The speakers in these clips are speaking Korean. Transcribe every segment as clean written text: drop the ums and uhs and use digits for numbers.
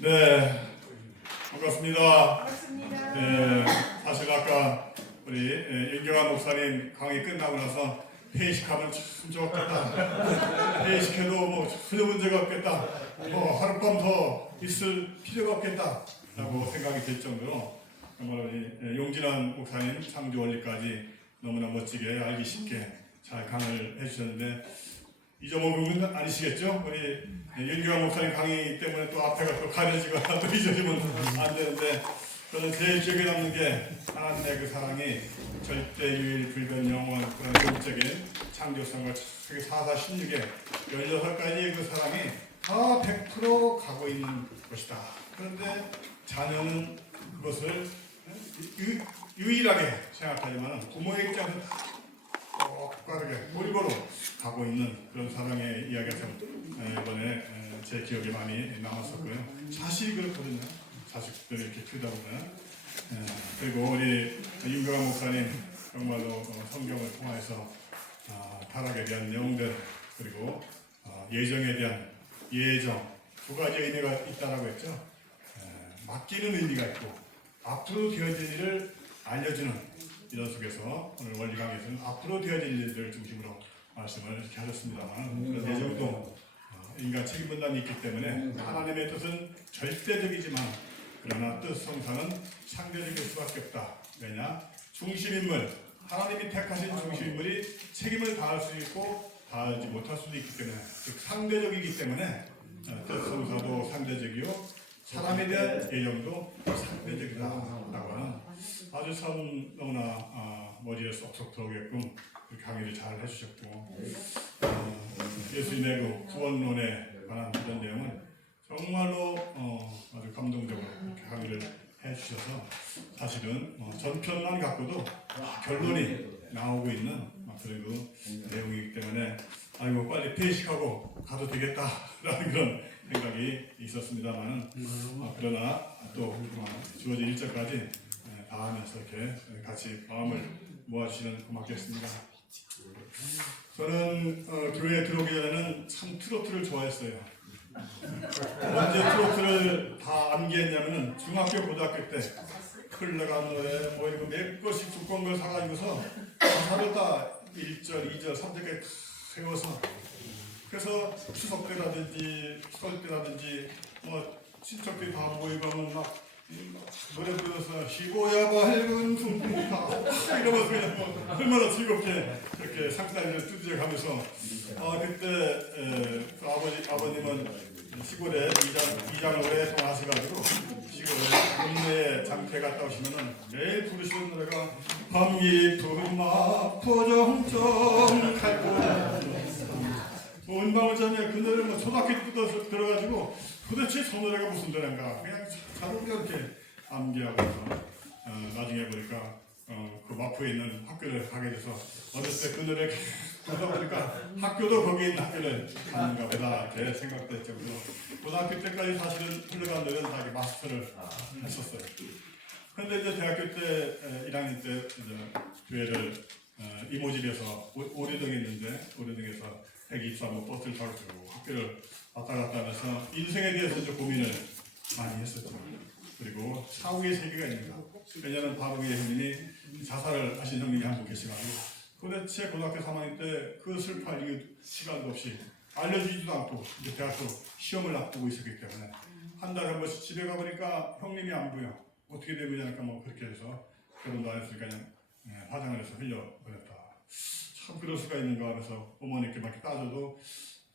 네, 반갑습니다. 반갑습니다. 네, 사실 아까 우리 윤경환 목사님 강의 끝나고 나서 회의식하면 참 좋겠다. 회의식해도 뭐 전혀 문제가 없겠다. 뭐 하룻밤 더 있을 필요가 없겠다라고 생각이 될 정도로 정말 우리 용진환 목사님 창조 원리까지 너무나 멋지게 알기 쉽게 잘 강의를 해주셨는데 잊어먹은 건 아니시겠죠? 우리 윤경환 목사님 강의 때문에 또 앞에가 또 가려지거나 또 잊어지면 안 되는데 저는 제일 기억에 남는 게 하나님의 그 사랑이 절대유일 불변 영원 그런 영적인 창조성과 세계 4416에 16가지의 그 사랑이 다 100% 가고 있는 것이다. 그런데 자녀는 그것을 유일하게 생각하지만 부모의 입장에서 빠르게 골고루 가고 있는 그런 사랑의 이야기가 참 이번에 제 기억에 많이 남았었고요. 자식이 그렇거든요. 자식들 이렇게 키우다 보면 그리고 우리 윤경환 목사님 정말로 성경을 통해서 타락에 대한 내용들 그리고 예정에 대한 예정 두 가지 의미가 있다라고 했죠. 맡기는 의미가 있고 앞으로 되어질 일을 알려주는 이런 속에서 오늘 원리 강의에서는 앞으로 되어질 일들을 중심으로 말씀을 이렇게 하셨습니다만 그런 예정도 인간 책임 분담이 있기 때문에 하나님의 뜻은 절대적이지만 그러나 뜻 성사는 상대적일 수밖에 없다. 왜냐? 중심인물 하나님이 택하신 중심인물이 책임을 다할 수 있고 다하지 못할 수도 있기 때문에 즉 상대적이기 때문에 뜻 성사도 상대적이요 사람에 대한 예정도 상대적이다라고 하는 아주 참 너무나 머리에 쏙쏙 들어오게끔 그 강의를 잘 해주셨고 예수님의 그 구원론에 관한 이런 내용은 정말로 아주 감동적으로 이렇게 강의를 해주셔서 사실은 전편만 갖고도 결론이 나오고 있는 그런 그 내용이기 때문에 아이고 빨리 회식하고 가도 되겠다라는 그런 생각이 있었습니다만 그러나 또 주어진 일정까지 다 하면서 이렇게 같이 마음을 모아주시는 고맙겠습니다. 저는 교회에 들어오기 전에는 참 트로트를 좋아했어요. 언제 트로트를 다 암기했냐면은 중학교 고등학교 때 흘러간 노래 뭐 이거 몇 것씩 두꺼운 걸 사가지고서 가사를 다 1절, 2절, 3절까지 세워서 그래서 추석 때라든지 설 때라든지 뭐 친척들이 다 모이고 하면 막 노래 부르면서 시고야 밝은 풍부가 이러면서 그냥 뭐 얼마나 즐겁게 그렇게 상상을 두드려가면서 그때 그 아버님은 시골에 이장을 오랫동안 하셔가지고 시골에 동네에 장터에 갔다 오시면은 매일 부르시는 노래가 밤 깊은 마포정점 갈고 은방울 자매 그 노래를 뭐 초등학교 때부터 들어가지고 도대체 저 노래가 무슨 노래인가 그냥 자동으로 이렇게 암기하고 해서 나중에 보니까 그 마포에 있는 학교를 가게 돼서 어렸을 때 그 노래 그러다 보니까 학교도 거기 있는 학교를 가는가 보다 이렇게 생각될 정도로 고등학교 때까지 사실은 흘러간 노래는 다 마스터를 했었어요. 그런데 이제 대학교 때 1학년 때 이제 교회를 이모집에서 오리동에 있는데 오리동에서 대기 입사하고 버스를 타고 들고 학교를 왔다 갔다 하면서 인생에 대해서 이제 고민을 많이 했었죠. 그리고 사후의 세계가 있는가. 왜냐하면 바로 위에 형님이 자살을 하신 형님이 한 분 계시가지고 도대체 고등학교 3학년 때 그 슬퍼할 이유 시간도 없이 알려주지도 않고 이제 대학교 시험을 앞두고 있었기 때문에 한 달에 한 번씩 집에 가보니까 형님이 안 보여. 어떻게 되느냐니까 뭐 그렇게 해서 결혼도 안 했으니까 그냥 화장을 해서 흘려버렸다. 참 그럴 수가 있는가 하면서 어머니께 막 따져도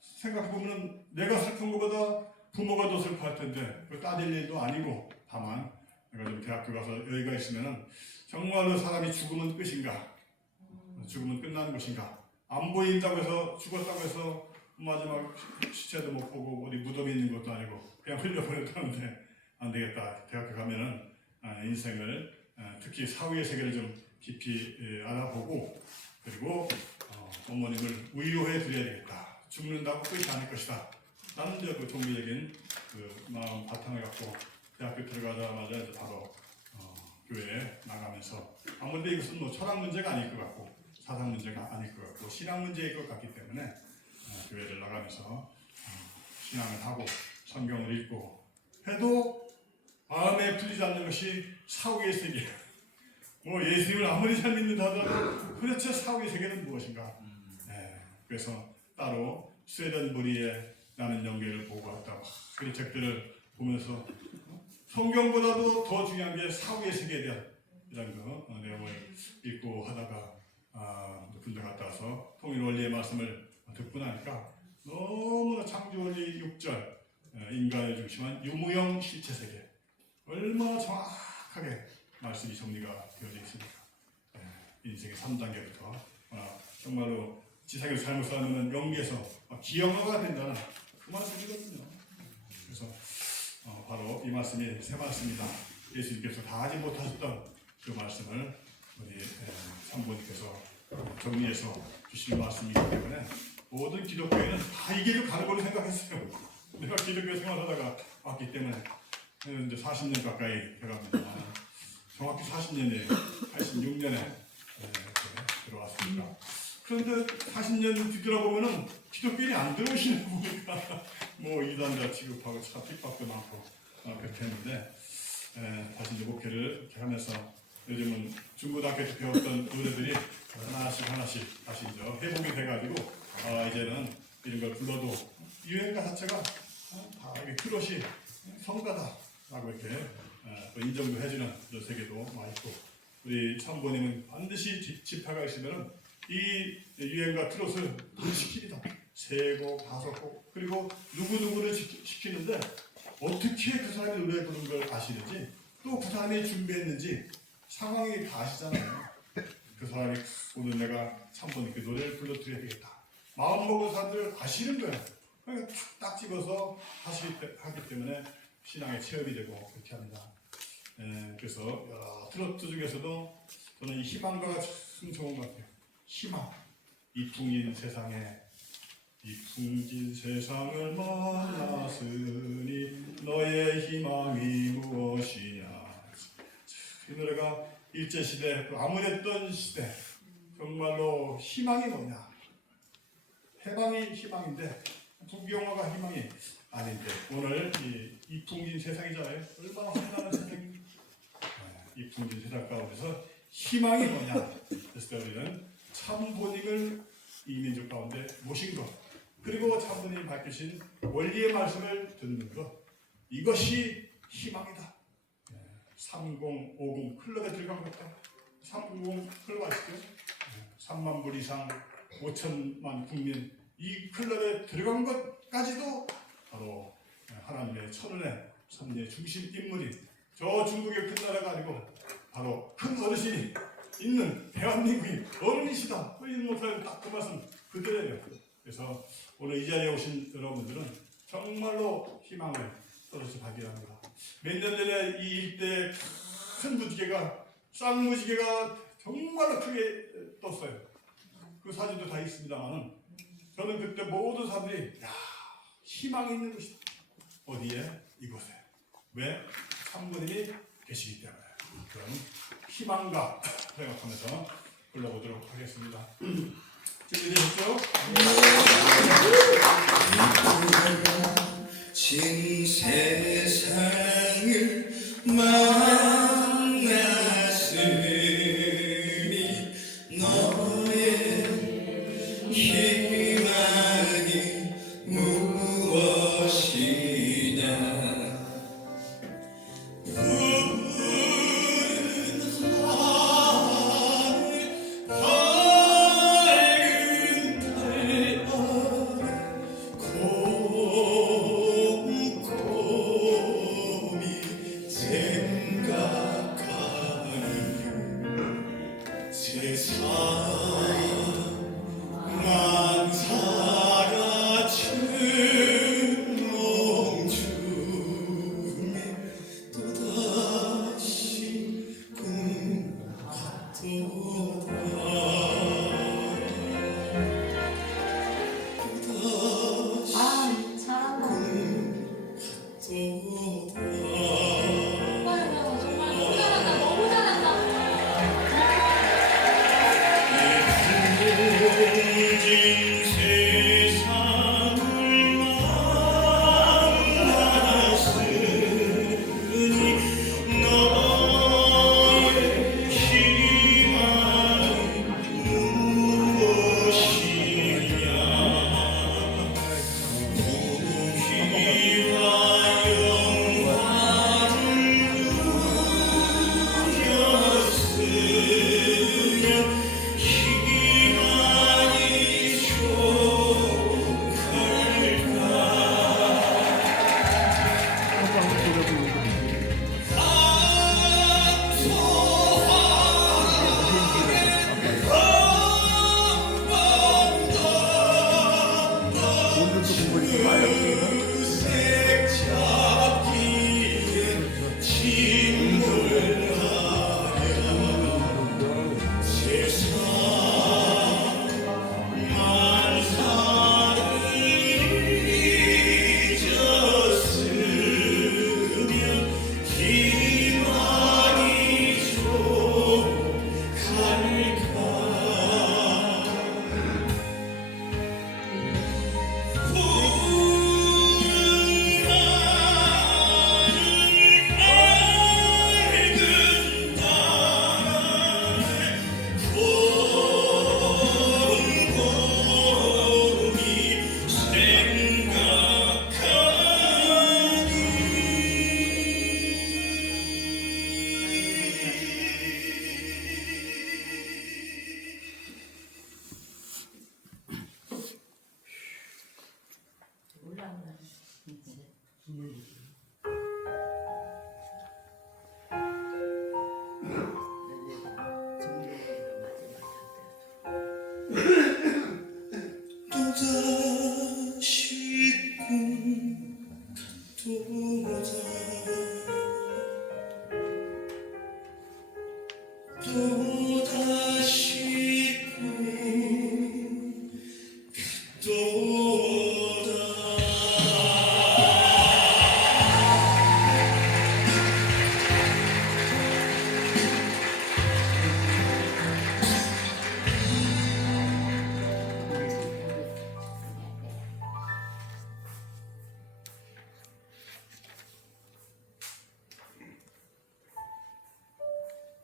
생각해보면 내가 슬픈 것보다 부모가 더 슬퍼할 텐데 그 따질 일도 아니고 다만 내가 좀 대학교 가서 여유가 있으면은 정말로 사람이 죽으면 끝인가 죽으면 끝나는 것인가 안 보인다고 해서 죽었다고 해서 마지막 시체도 못 보고 어디 무덤이 있는 것도 아니고 그냥 흘려버렸다는데 안 되겠다. 대학교 가면은 인생을 특히 사후의 세계를 좀 깊이 알아보고 그리고 어머님을 위로해 드려야 되겠다. 죽는다고 끝이 아닐 것이다. 나는 이제 그 종교적인 그 마음 바탕을 갖고 대학교 들어가자마자 이제 바로 교회에 나가면서 아무래도 이것은 뭐 철학 문제가 아닐 것 같고 사상 문제가 아닐 것 같고 신앙 문제일 것 같기 때문에 교회를 나가면서 신앙을 하고 성경을 읽고 해도 마음에 풀리지 않는 것이 사후의 세계. 뭐 예수님을 아무리 잘 믿는다 하더라도 도대체 사후의 세계는 무엇인가? 그래서 따로 스웨덴 부리에 나는 연계를 보고 왔다. 그 책들을 보면서 성경보다도 더 중요한 게 사후의 세계에 대한 이런 내용을 읽고 하다가 군대 갔다 와서 통일 원리의 말씀을 듣고 나니까 너무나 창조 원리 6절 인간을 중심한 유무형 실체 세계 얼마나 정확하게 말씀이 정리가 되어져 있습니까? 인생의 3단계부터 정말로 지상에서 잘못 살면 영계에서 기형화가 된다는 그 말씀이거든요. 그래서 바로 이 말씀이 새 말씀이다. 예수님께서 다 하지 못하셨던 그 말씀을 우리 산부님께서 정리해서 주신 말씀이기 때문에 모든 기독교인은 다 이 길을 가는 걸로 생각했어요. 내가 기독교 생활하다가 왔기 때문에 이제 40년 가까이 돼갑니다. 정확히 40년이에요. 86년에 들어왔습니다. 그런데 40년 뒤돌아보면은 기독교인이 안 들어오시는 거니까 뭐 이단자 취급하고 차 핍박도 많고 그렇게 했는데 다시 이제 목회를 이렇게 하면서 요즘은 중고등학교 때 배웠던 노래들이 하나씩 다시 이제 회복이 돼가지고 이제는 이런 걸 불러도 유행가 자체가 다 크롯이 성가다라고 이렇게 또 인정도 해주는 그런 세계도 많이 있고 우리 참고님은 반드시 집회가 있으면은 이 유행가 트롯을 시킵니다. 3곡, 5곡 그리고 누구누구를 시키는데 어떻게 그 사람이 노래 부르는 걸 아시는지 또 그 사람이 준비했는지 상황이 다 아시잖아요. 그 사람이 오늘 내가 참고님께 노래를 불러드려야 되겠다. 마음먹은 사람들 아시는 거예요. 그러니까 딱 집어서 하기 때문에 신앙의 체험이 되고 그렇게 합니다. 그래서 여러 트로트 중에서도 저는 이 희망가가 참 좋은 것 같아요. 희망. 이 풍진 세상을 만났으니 너의 희망이 무엇이냐. 이 노래가 일제시대 암울했던 시대 정말로 희망이 뭐냐. 해방이 희망인데 부귀영화가 희망이 아닌데 오늘 이 풍진 세상이잖아요. 얼마나 환난한 세상입니까? 이 풍진 세상 가운데서 희망이 뭐냐. 그래서 우리는 참부님을 이 민족 가운데 모신 것 그리고 참부님이 밝히신 원리의 말씀을 듣는 것 이것이 희망이다. 3050 클럽에 들어간 것다. 390 클럽 아시죠? 3만 불 이상 5천만 국민 이 클럽에 들어간 것까지도 바로 하나님의 천운의 섭리의 중심 인물이 저 중국의 큰 나라가 아니고 바로 큰 어르신이 있는 대한민국이 어른이시다. 이런 목사님 딱 그 말씀 그대로예요. 그래서 오늘 이 자리에 오신 여러분들은 정말로 희망을 떨어져 발견합니다. 몇 년 전에 이 일대에 큰 무지개가 쌍무지개가 정말로 크게 떴어요. 그 사진도 다 있습니다만은 저는 그때 모든 사람들이 희망이 있는 곳이다. 어디에? 이곳에. 왜? 참부님이 계시기 때문에. 그럼 희망가 생각하면서 불러보도록 하겠습니다. 준비되셨죠? 진 세상을 만났으니 너의 희망이 무엇이냐. 곰곰이 또다시 꿈도다 또다시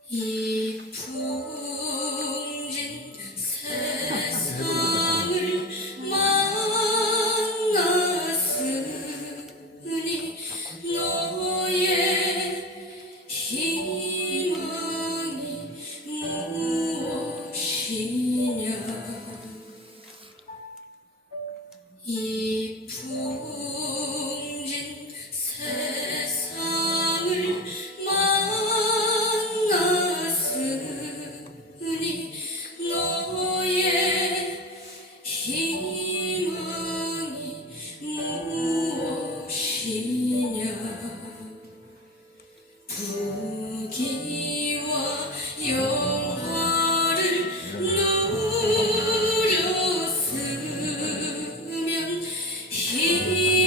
이 풍진 세상을 만났으니 너의 희망이 무엇이냐 이 풍진 세상을 만났으니 너의 희망이 무엇이냐 부귀와 영화를 누렸으면 희망이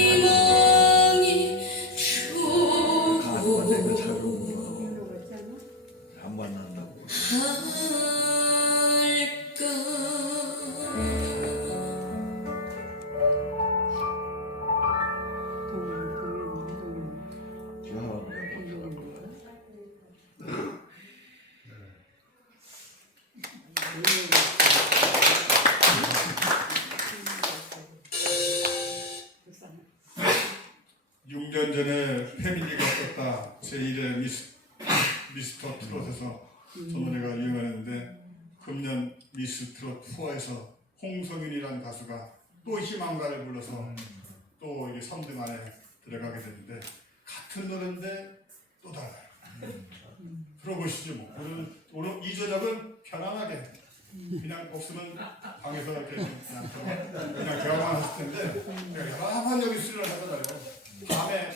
좋고 안 만난다고. 할까 육 년 전에 패밀리가 떴다 제1회 미스터 트롯에서 저 노래가 유행하는데 금년 미스 트롯 투어에서 홍성윤이라는 가수가 또 희망가를 불러서 또 이게 3등 안에 들어가게 되는데 같은 노래인데 또 달라요. 들어보시죠. 뭐. 오늘 이 저녁은 편안하게 그냥 없으면 방에서 이렇게 그냥 대화만 하실 텐데 여러 번 여기 수련을 하잖아요.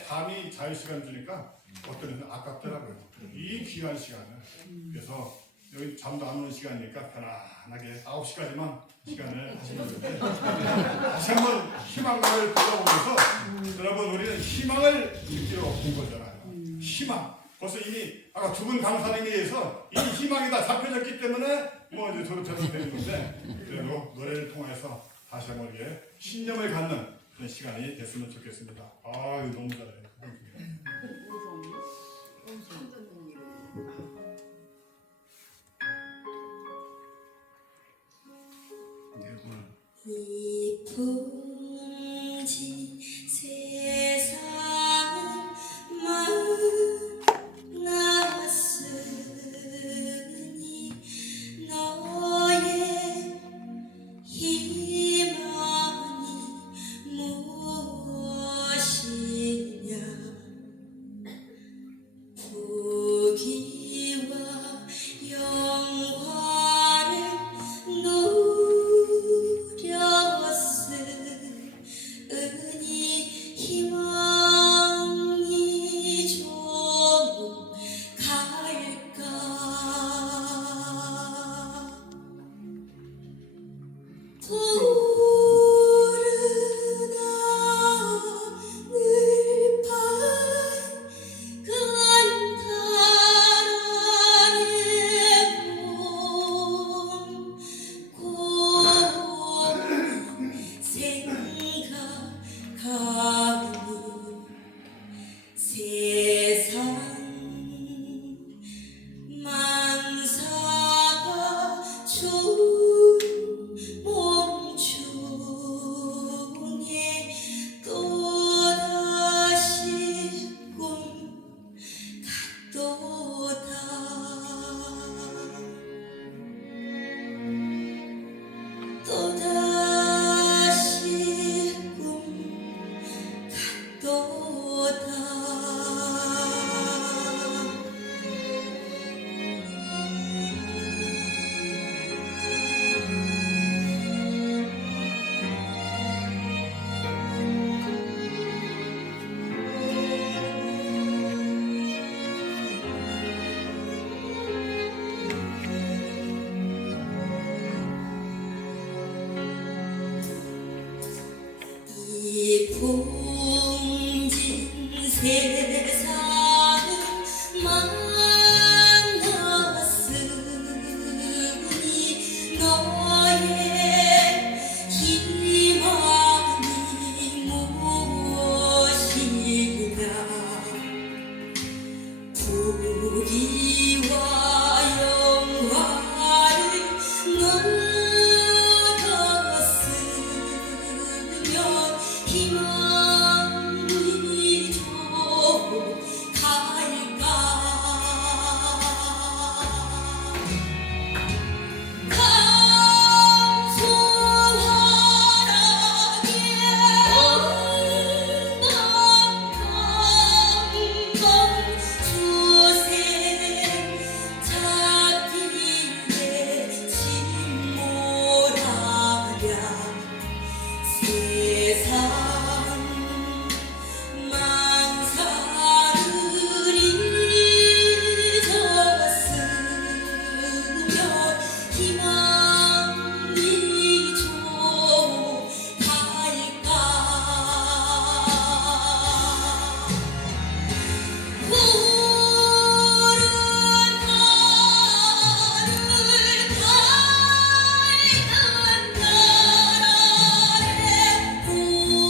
밤이 자유시간 주니까 어떤 애는 아깝더라고요. 이 귀한 시간을. 그래서 여기 잠도 안 오는 시간이니까 편안하게 9시까지만 시간을 하시면 되는데 다시 한번 희망가를 불러보면서 여러분 우리는 희망을 느끼러 온 거잖아요. 희망. 벌써 이미 아까 두 분 강사님에 의해서 이 희망이 다 잡혀졌기 때문에 뭐 이제 저렇게 되는 건데 그래도 노래를 통해서 다시 한번 이게 신념을 갖는 그런 시간이 됐으면 좋겠습니다. 아, 이거 너무 잘해요. 이 풍진 세상을 만났으니 너의 희망이 무엇이냐 세상을 만났으니 너의 희망이 무엇이냐 부귀와 영화를 얻었으면 희망이 좀 갈까 만사를 잊었으면 희망이 좀 갈까 푸른 하늘을 밝은 나라의 꿈이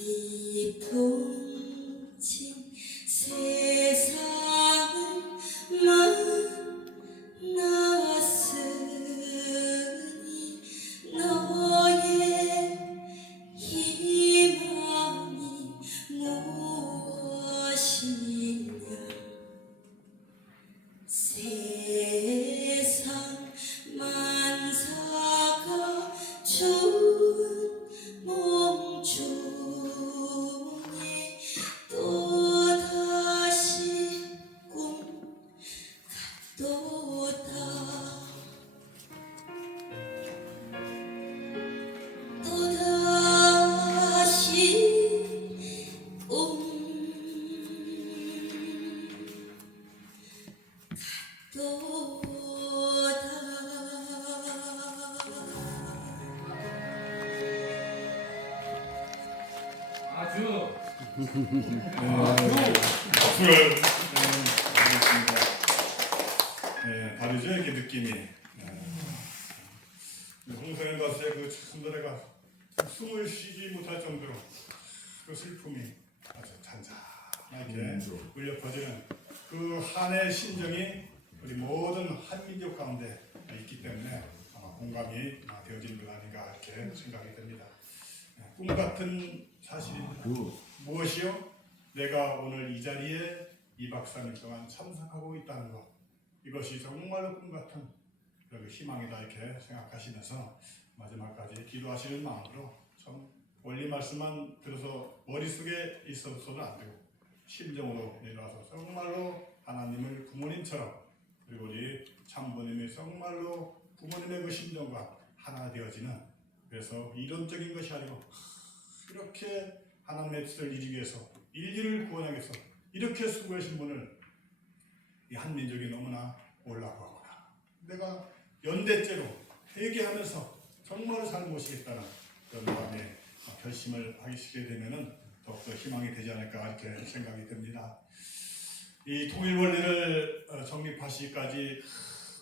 이 풍진 세상을 만났으니 너의 희망이 무엇이냐 세상 만사가 준 몸중에 또다시 꿈 같도다 또다시 꿈 아주 박수를 드리겠습니다. 다르죠 이게 느낌이. 홍선현 가수의 그 노래가 숨을 쉬지 못할 정도로 그 슬픔이 아주 잔잔하게 울려 퍼지는 그 한의 심정이 우리 모든 한민족 가운데 있기 때문에 아마 공감이 되어지는 것 아닌가 이렇게 생각이 됩니다. 꿈 같은 사실입니다. 무엇이요? 내가 오늘 이 자리에 2박 3일 동안 참석하고 있다는 것, 이것이 정말로 꿈 같은 그런 희망이다 이렇게 생각하시면서 마지막까지 기도하시는 마음으로 참 원리 말씀만 들어서 머릿속에 있어서는 안 되고 심정으로 내려와서 정말로 하나님을 부모님처럼 그리고 우리 참부님이 정말로 부모님의 그 심정과 하나 되어지는, 그래서 이론적인 것이 아니고 이렇게 하나님의 뜻을 이루기 위해서 인류를 구원하기 위해서 이렇게 수고하신 분을 이 한민족이 너무나 올라가구나, 내가 연대죄로 회개하면서 정말 잘 모시겠다는 그런 마음에 결심을 하시게 되면은 더욱더 희망이 되지 않을까 이렇게 생각이 됩니다. 이 통일 원리를 정립하시기까지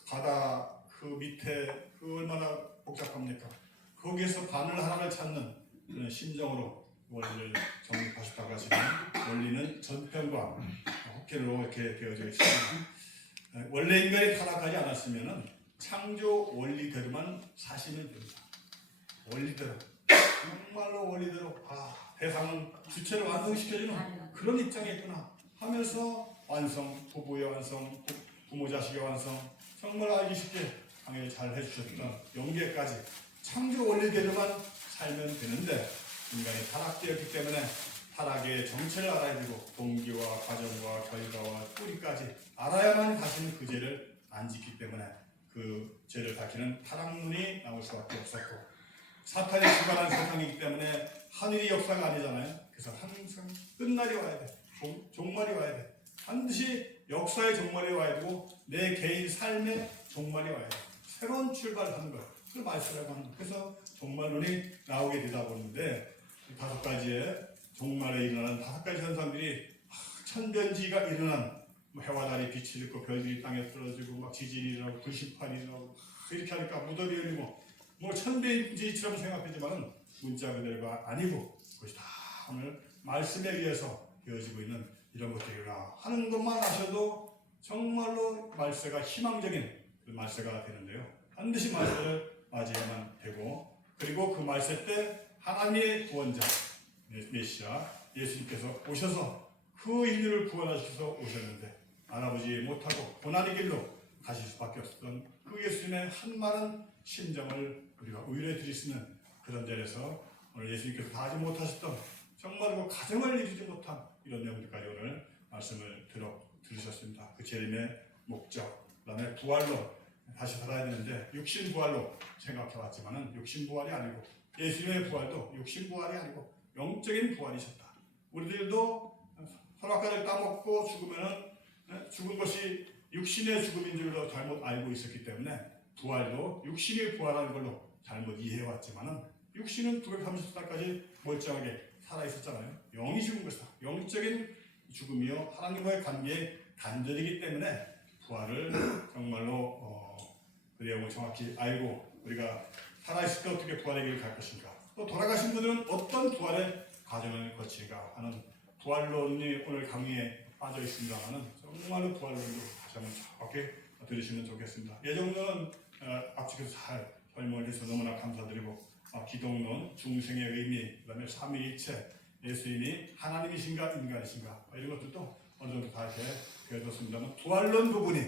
바다 그 밑에 그 얼마나 복잡합니까? 거기에서 바늘 하나를 찾는 그런 심정으로 원리를 정립하셨다고 하시면 원리는 전편과 헛개로 이렇게 되어져 있습니다. 원래 인간이 타락하지 않았으면 창조 원리대로만 사시면 됩니다. 원리대로, 정말로 원리대로 대상은 주체를 완성시켜주는 그런 입장에 있구나 하면서 완성, 부부의 완성, 부모 자식의 완성, 정말 알기 쉽게 강의를 잘 해주셨던 영계까지 창조 원리대로만 살면 되는데 인간이 타락되었기 때문에 타락의 정체를 알아야 되고 동기와 과정과 결과와 뿌리까지 알아야만 다시는 그 죄를 안 짓기 때문에 그 죄를 밝히는 타락론이 나올 수밖에 없었고 사탄이 주관한 세상이기 때문에 하늘이 역사가 아니잖아요. 그래서 항상 끝날이 와야 돼. 종말이 와야 돼. 반드시 역사의 종말이 와야 되고 내 개인 삶의 종말이 와야 돼. 새로운 출발하는 것. 그걸 말씀이라고 하는 거예요. 그래서 종말론이 나오게 되다 보는데 5가지의 종말에 일어나는 5가지 현상들이 천변지가 일어난 해와 달이 빛을 잃고 별들이 땅에 떨어지고 막 지진이 일어나고 불심판이 일어나고 이렇게 하니까 무덤이 열리고 뭐 천변지처럼 생각되지만 문자 그대로가 아니고 그것이 다 오늘 말씀에 의해서 되어지고 있는 이런 것들이구나 하는 것만 아셔도 정말로 말세가 희망적인 그 말세가 되는데요. 반드시 말세를 맞이해야만 되고 그리고 그 말세 때 하나님의 구원자 메시아 예수님께서 오셔서 그 인류를 구원하셔서 오셨는데 알아보지 못하고 고난의 길로 가실 수밖에 없었던 그 예수님의 한마른 심정을 우리가 의뢰 드릴 수 있는 그런 자리에서 오늘 예수님께서 다 하지 못하셨던 정말 그 가정을 이루지 못한 이런 내용들까지 오늘 말씀을 들으셨습니다. 그 재림의 목적, 그 다음에 부활로 다시 살아야 되는데 육신 부활로 생각해 왔지만은 육신 부활이 아니고 예수님의 부활도 육신 부활이 아니고 영적인 부활이셨다. 우리들도 선악과를 따먹고 죽으면은 죽은 것이 육신의 죽음인 줄로 잘못 알고 있었기 때문에 부활도 육신이 부활하는 걸로 잘못 이해해왔지만은 육신은 930살까지 멀쩡하게 살아있었잖아요. 영이 죽은 것이다. 영적인 죽음이요 하나님과의 관계의 단절이기 때문에 부활을 정말로 그 내용을 정확히 알고 우리가 살아있을 때 어떻게 부활의 길을 갈 것인가 또 돌아가신 분들은 어떤 부활의 과정을 거치는가 하는 부활론이 오늘 강의에 빠져 있습니다만은 정말로 부활론도 다시 한번 정확히 들으시면 좋겠습니다. 예정론은 앞쪽에서 잘 설명을 해서 너무나 감사드리고 기독론, 중생의 의미, 그 다음에 삼위일체, 예수님이 하나님이신가 인간이신가 이런 것들도 어느 정도 다 이렇게 배워줬습니다만 부활론 부분이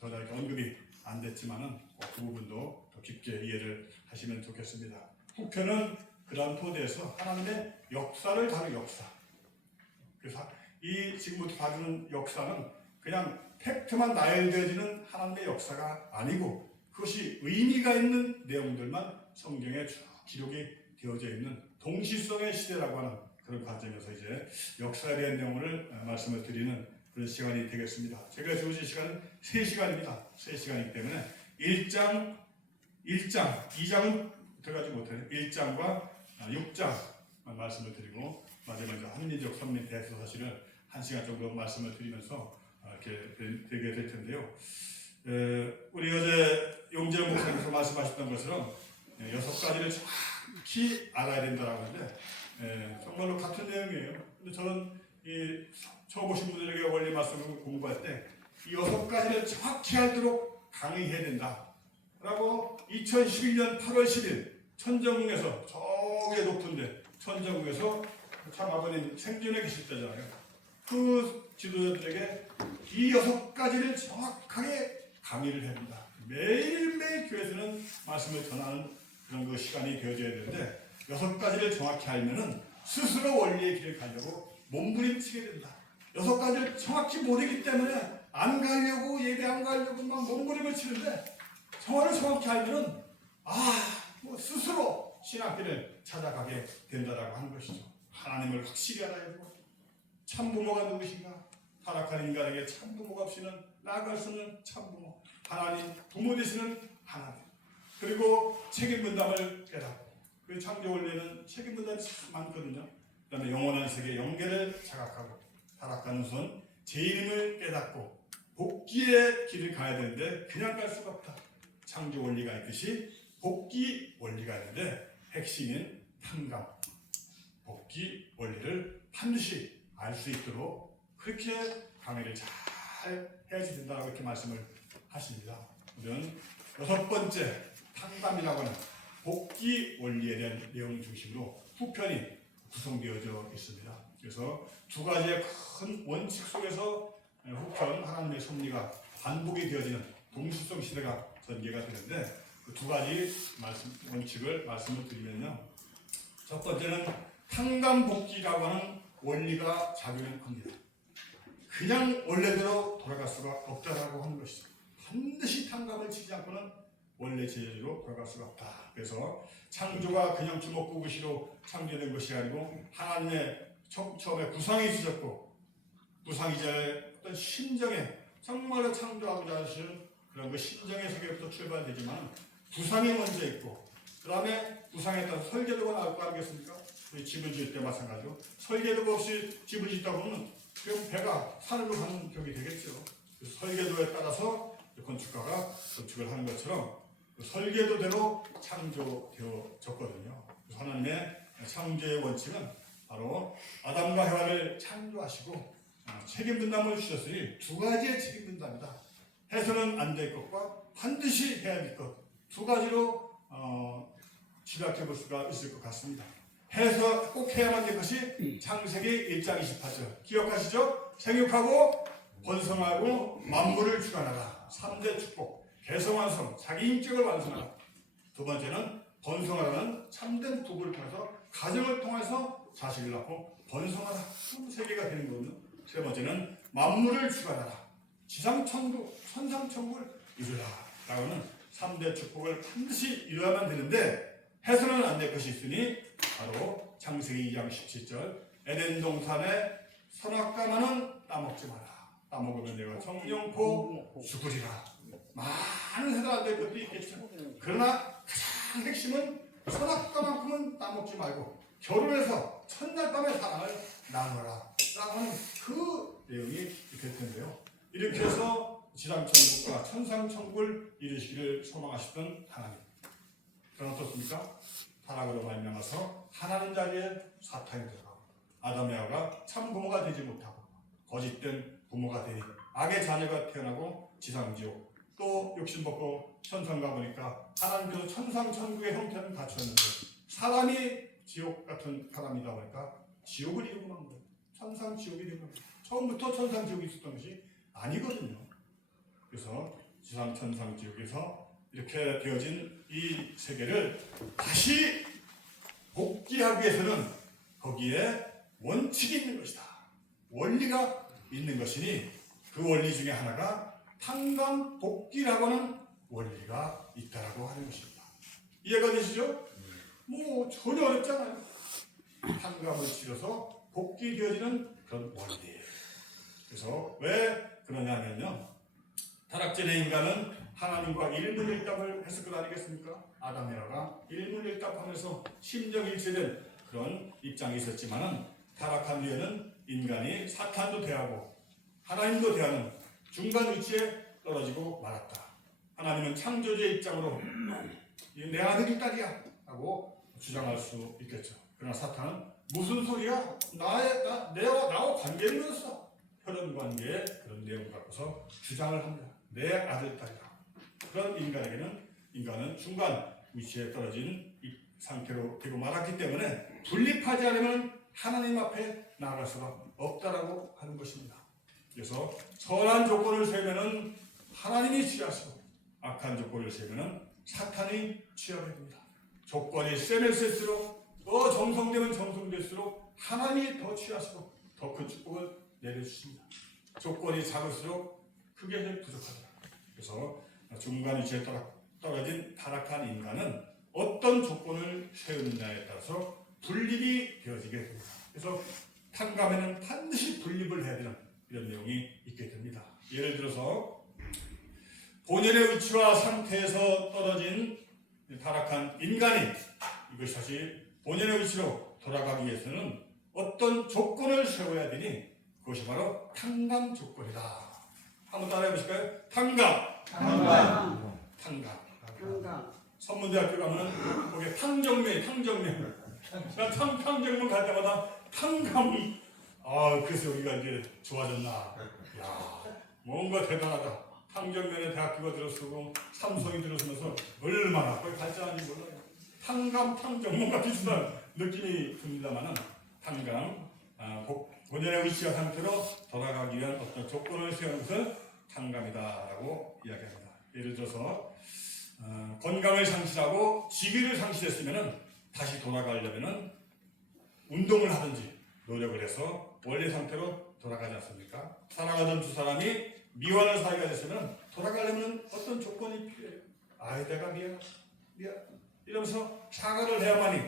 저자 이렇게 언급이 안 됐지만은 그 부분도 더 깊게 이해를 하시면 좋겠습니다. 후편은 그 다음 토대에서 하나님의 역사를 다룬 역사. 그래서 이 지금부터 다루는 역사는 그냥 팩트만 나열되어지는 하나님의 역사가 아니고 그것이 의미가 있는 내용들만 성경에 쭉 기록이 되어져 있는 동시성의 시대라고 하는 그런 관점에서 이제 역사에 대한 내용을 말씀을 드리는 그런 시간이 되겠습니다. 제가 주어진 시간은 3시간입니다. 3시간이기 때문에 1장, 2장은 들어가지 못해요. 1장과 6장만 말씀을 드리고 마지막에 한민족 선민 대해서 사실은 1시간 정도 말씀을 드리면서 이렇게 되게 될 텐데요. 우리 어제 용재 목사님께서 말씀하셨던 것처럼 6가지를 정확히 알아야 된다라고 하는데 정말로 같은 내용이에요. 근데 저는 처음 오신 분들에게 원리 말씀을 공부할 때 이 6가지를 정확히 알도록 강의해야 된다 라고 2011년 8월 10일 천정궁에서 저기 높은데 천정궁에서 참 아버님 생존에 계실 때잖아요. 그 지도자들에게 이 6가지를 정확하게 강의를 해야 된다. 매일매일 교회에서는 말씀을 전하는 그런 그 시간이 되어져야 되는데 6가지를 정확히 알면은 스스로 원리의 길을 가려고 몸부림치게 된다. 6가지를 정확히 모르기 때문에 안 가려고 예배 안 가려고 막 몸부림을 치는데 정화를 정확히 알면은 뭐 스스로 신학길을 찾아가게 된다라고 하는 것이죠. 하나님을 확실히 알아야 되고 참부모가 누구신가? 타락한 인간에게 참부모가 없이는 나아갈 수 없는 참부모 하나님, 부모 되시는 하나님 그리고 책임 분담을 깨닫고 그 창조 원리는 책임 분담이 참 많거든요. 그 다음에 영원한 세계 영계를 자각하고 타락한 우선 제 이름을 깨닫고 복귀의 길을 가야 되는데 그냥 갈 수가 없다. 창조 원리가 있듯이 복귀 원리가 있는데 핵심인 탕감 복귀 원리를 반드시 알 수 있도록 그렇게 강의를 잘 해야지 된다고 이렇게 말씀을 하십니다. 우리는 6번째 탕감이라고 하는 복귀 원리에 대한 내용 중심으로 후편이 구성되어져 있습니다. 그래서 2가지의 큰 원칙 속에서 후편 하나님의 섭리가 반복이 되어지는 동수성 시대가 전개가 되는데 그 두 가지 원칙을 말씀을 드리면요. 첫 번째는 탕감복귀라고 하는 원리가 작용합니다. 그냥 원래대로 돌아갈 수가 없다라고 하는 것이죠. 반드시 탕감을 치지 않고는 원래 제재로 돌아갈 수가 없다. 그래서 창조가 그냥 주먹구구시로 창조된 것이 아니고 하나님의 처음에 구상이 있으셨고 구상이자의 어떤 심정에 정말로 창조하고자 하시는 그런 그 심정의 세계부터 출발되지만 구상이 먼저 있고 그 다음에 구상에 따라서 설계도가 나올 거 아니겠습니까? 집을 지을 때 마찬가지로 설계도가 없이 집을 짓다 보면 그럼 배가 산으로 가는 격이 되겠죠. 설계도에 따라서 건축가가 건축을 하는 것처럼 설계도대로 창조되어졌거든요. 하나님의 창조의 원칙은 바로 아담과 해와를 창조하시고 책임 분담을 주셨으니 두 가지의 책임 분담이다. 해서는 안 될 것과 반드시 해야 될 것 두 가지로 집약해 볼 수가 있을 것 같습니다. 해서 꼭 해야만 될 것이 창세기 1장 28절 기억하시죠? 생육하고 번성하고 만물을 주관하라. 3대 축복 개성완성 자기 인격을 완성하라. 두 번째는 번성하라는 참된 부부를 통해서 가정을 통해서 자식을 낳고 번성하라. 세 개가 되는 거거든요. 세 번째는 만물을 주관하라. 지상천국 천상천국을 이루라 라고는 3대 축복을 반드시 이루어야만 되는데 해서는 안 될 것이 있으니 바로 창세기 2장 17절 에덴 동산에 선악과만은 따먹지 마라. 따먹으면 내가 정령코 죽으리라. 많은 해도 안 될 것도 있겠죠. 그러나 가장 핵심은 선악과만큼은 따먹지 말고 결혼해서 첫날 밤에 사랑을 나누라 라고 하는 그 내용이 될 텐데요. 이렇게 해서 지상천국과 천상천국을 이루시기를 소망하시던 하나님. 그건 어떻습니까? 타락으로 말미암아서 하나님 자리에 사탄이 들어가고 아담 에와가 참 부모가 되지 못하고 거짓된 부모가 되니 악의 자녀가 태어나고 지상지옥 또 욕심먹고 천상 가보니까 하나님께서 천상천국의 형태는 갖추었는데 사람이 지옥 같은 사람이다 보니까 지옥을 이루고 만 거예요. 천상지옥이 되는 거예요. 처음부터 천상지옥이 있었던 것이 아니거든요. 그래서 지상천상지옥에서 이렇게 되어진 이 세계를 다시 복귀하기 위해서는 거기에 원칙이 있는 것이다. 원리가 있는 것이니 그 원리 중에 하나가 탕감복귀라고 하는 원리가 있다라고 하는 것입니다. 이해가 되시죠? 뭐 전혀 어렵잖아요. 탕감을 치러서 복귀되어지는 그런 원리예요. 그래서 왜 그러냐면요. 타락전의 인간은 하나님과 일문일답을 했을 것 아니겠습니까? 아담 에와가 일문일답하면서 심정일체된 그런 입장이 있었지만은 타락한 뒤에는 인간이 사탄도 대하고 하나님도 대하는 중간 위치에 떨어지고 말았다. 하나님은 창조주의 입장으로 내 아들이 딸이야 라고 주장할 수 있겠죠. 그러나 사탄은 무슨 소리야? 나와 관계를 맺었어. 혈연 관계의 그런 내용을 갖고서 주장을 합니다. 내 아들 딸이다. 그런 인간은 중간 위치에 떨어진 이 상태로 되고 말았기 때문에 분립하지 않으면 하나님 앞에 나아갈 수가 없다라고 하는 것입니다. 그래서 선한 조건을 세우면은 하나님이 취하시고 악한 조건을 세우면은 사탄이 취하게 됩니다. 조건이 세면 셀수록 더 정성되면 정성될수록 하나님이 더 취하시고 더 큰 축복을 내려주십니다. 조건이 작을수록 그게 부족하다. 그래서 중간 위치에 떨어진 타락한 인간은 어떤 조건을 세우느냐에 따라서 분립이 되어지게 됩니다. 그래서 탕감에는 반드시 분립을 해야 되는 이런 내용이 있게 됩니다. 예를 들어서 본연의 위치와 상태에서 떨어진 타락한 인간이 이것이 다시 본연의 위치로 돌아가기 위해서는 어떤 조건을 세워야 되니 그것이 바로 탕감 조건이다. 한번 따라해 보실까요? 탕감. 선문대학교 가면은 거기에 탕정면. 탕정면 갈 때마다 탕감. 그래서 여기가 이제 좋아졌나. 야, 뭔가 대단하다. 탕정면에 대학교가 들어서고 삼성이 들어서면서 얼마나 거기 발전하는지 몰라요. 탕정면과 비슷한 느낌이 듭니다만은 탕감, 본연의 위치와 상태로 돌아가기 위한 어떤 조건을 세우는 것을 탕감이다라고 이야기합니다. 예를 들어서 건강을 상실하고 직위를 상실했으면은 다시 돌아가려면은 운동을 하든지 노력을 해서 원래 상태로 돌아가지 않습니까? 사랑하던 두 사람이 미워하는 사이가 됐으면 돌아가려면 어떤 조건이 필요해요. 내가 미안 이러면서 사과를 해야만이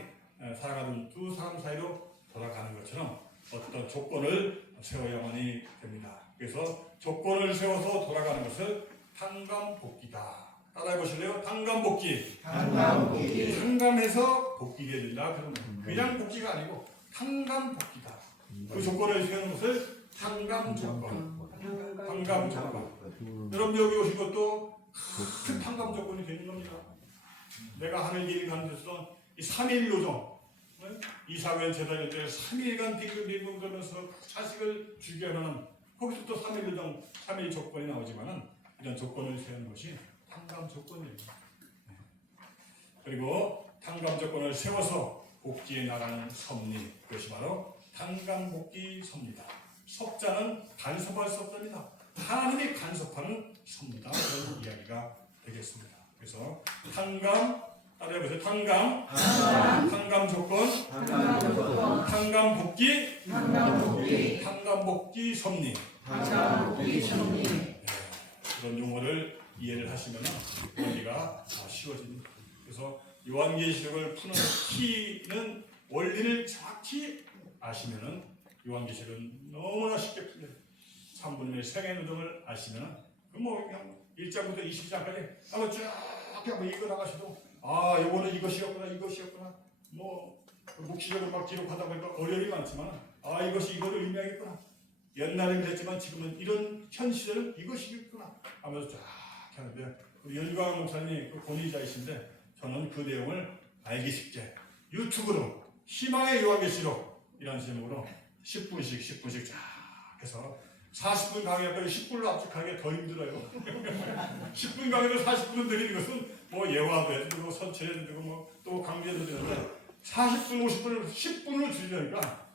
사랑하던 두 사람 사이로 돌아가는 것처럼 어떤 조건을 세워야만이 됩니다. 그래서 조건을 세워서 돌아가는 것을 탕감복귀다. 따라해 보실래요? 탕감복귀. 탕감해서 복귀가 된다. 그러면 그냥 복귀가 아니고 탕감복귀다. 그 조건을 세우는 것을 탕감조건. 탕감조건. 여러분 여기 오신 것도 큰 탕감 조건이 되는 겁니다. 내가 하늘 길 가는 데서 이 3일 노정, 이사회 재단일 때 3일간 빙글빙글 걸면서 자식을 죽여놓은 거기서 또 3일 노정, 3일 조건이 나오지만은 이런 조건을 세우는 것이 탕감 조건이에요. 그리고 탕감 조건을 세워서 복귀에 나가는 섭리, 그것이 바로 탕감복귀 섭리다. 섭자는 간섭할 섭자입니다. 하나님이 간섭하는 섭니다. 그런 이야기가 되겠습니다. 그래서 탕감, 따라해보세요. 탕감 조건, 탕감복귀, 탕감복귀 섭리. 그런 용어를 이해를 하시면 원리가 쉬워집니다. 그래서 요한계시록을 푸는 키는 원리를 정확히 아시면은 요한계시록은 너무나 쉽게 풀려요. 3분의 생애노동을 아시면은 그냥 1장부터 20장까지 한번 쭉 하고 읽어 나가셔도 요거는 이것이었구나 뭐 묵시적으로 막 기록하다 보니까 어려움이 많지만 이것이 이거를 의미하겠구나. 옛날엔 그랬지만 지금은 이런 현 시대는 이것이겠구나 하면서 쫙 하는데 우리 연광 목사님이 그 권위자이신데 저는 그 내용을 알기 쉽게 유튜브로 희망의 요한계시록 이라는 제목으로 10분씩 쫙 해서 40분 강의하다가 10분로 압축하는 게 더 힘들어요. 10분 강의를 40분을 드리는 것은 뭐 예화도 해도 되고 선체도 되고 뭐 또 강좌도 되는데 40분, 50분을 10분을 줄이려니까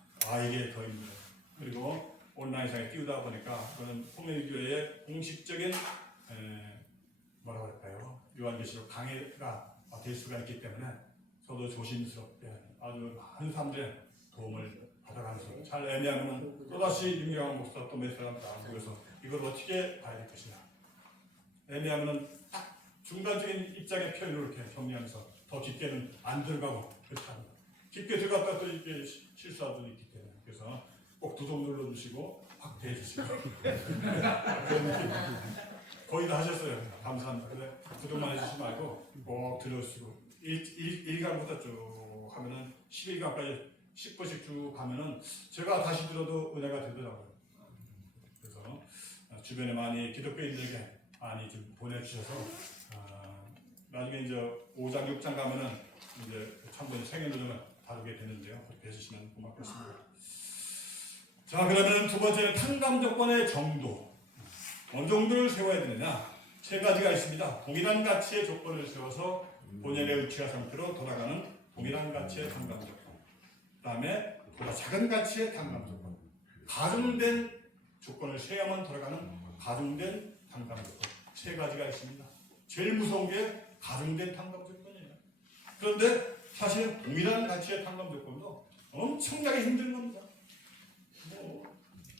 이게 더 힘들어요. 그리고 온라인상에 띄우다 보니까 그런 홍해교회의 공식적인 뭐라고 할까요? 요한계시록 강의가 될 수가 있기 때문에 저도 조심스럽게 아주 많은 사람들의 도움을 받아가면서 잘 애매하면 또다시 윤경환 목사 또 몇 사람 다 모여서 이걸 어떻게 봐야 될 것이냐. 애매하면 딱 중간적인 입장의 표현을 이렇게 정리하면서 더 깊게는 안 들어가고 그렇게 합니다. 깊게 들어갔다 또 이게 실수할 수도 있기 때문에 그래서 꼭 두 손 눌러주시고 확대해 주시고 그런 느낌 거의 다 하셨어요. 감사합니다. 근데 구독만 해주시지 말고 꼭 들어주시고 1강부터 쭉 하면은 11강까지 10분씩 쭉 가면은 제가 다시 들어도 은혜가 되더라고요. 그래서 주변에 많이 기독교인들에게 많이 좀 보내주셔서 나중에 이제 5장, 6장 가면은 이제 참고인 생애노동을 다루게 되는데요. 그렇게 해주시면 고맙겠습니다. 자, 그러면 두 번째는 탕감 조건의 정도. 어느 정도를 세워야 되느냐? 세 가지가 있습니다. 동일한 가치의 조건을 세워서 본연의 의치와 상태로 돌아가는 동일한 가치의 탕감 조건. 그 다음에 보다 작은 가치의 탕감 조건. 가중된 조건을 세야만 돌아가는 가중된 탕감 조건. 세 가지가 있습니다. 제일 무서운 게 가중된 탕감 조건이에요. 그런데 사실은 동일한 가치의 탕감 조건도 엄청나게 힘든 겁니다.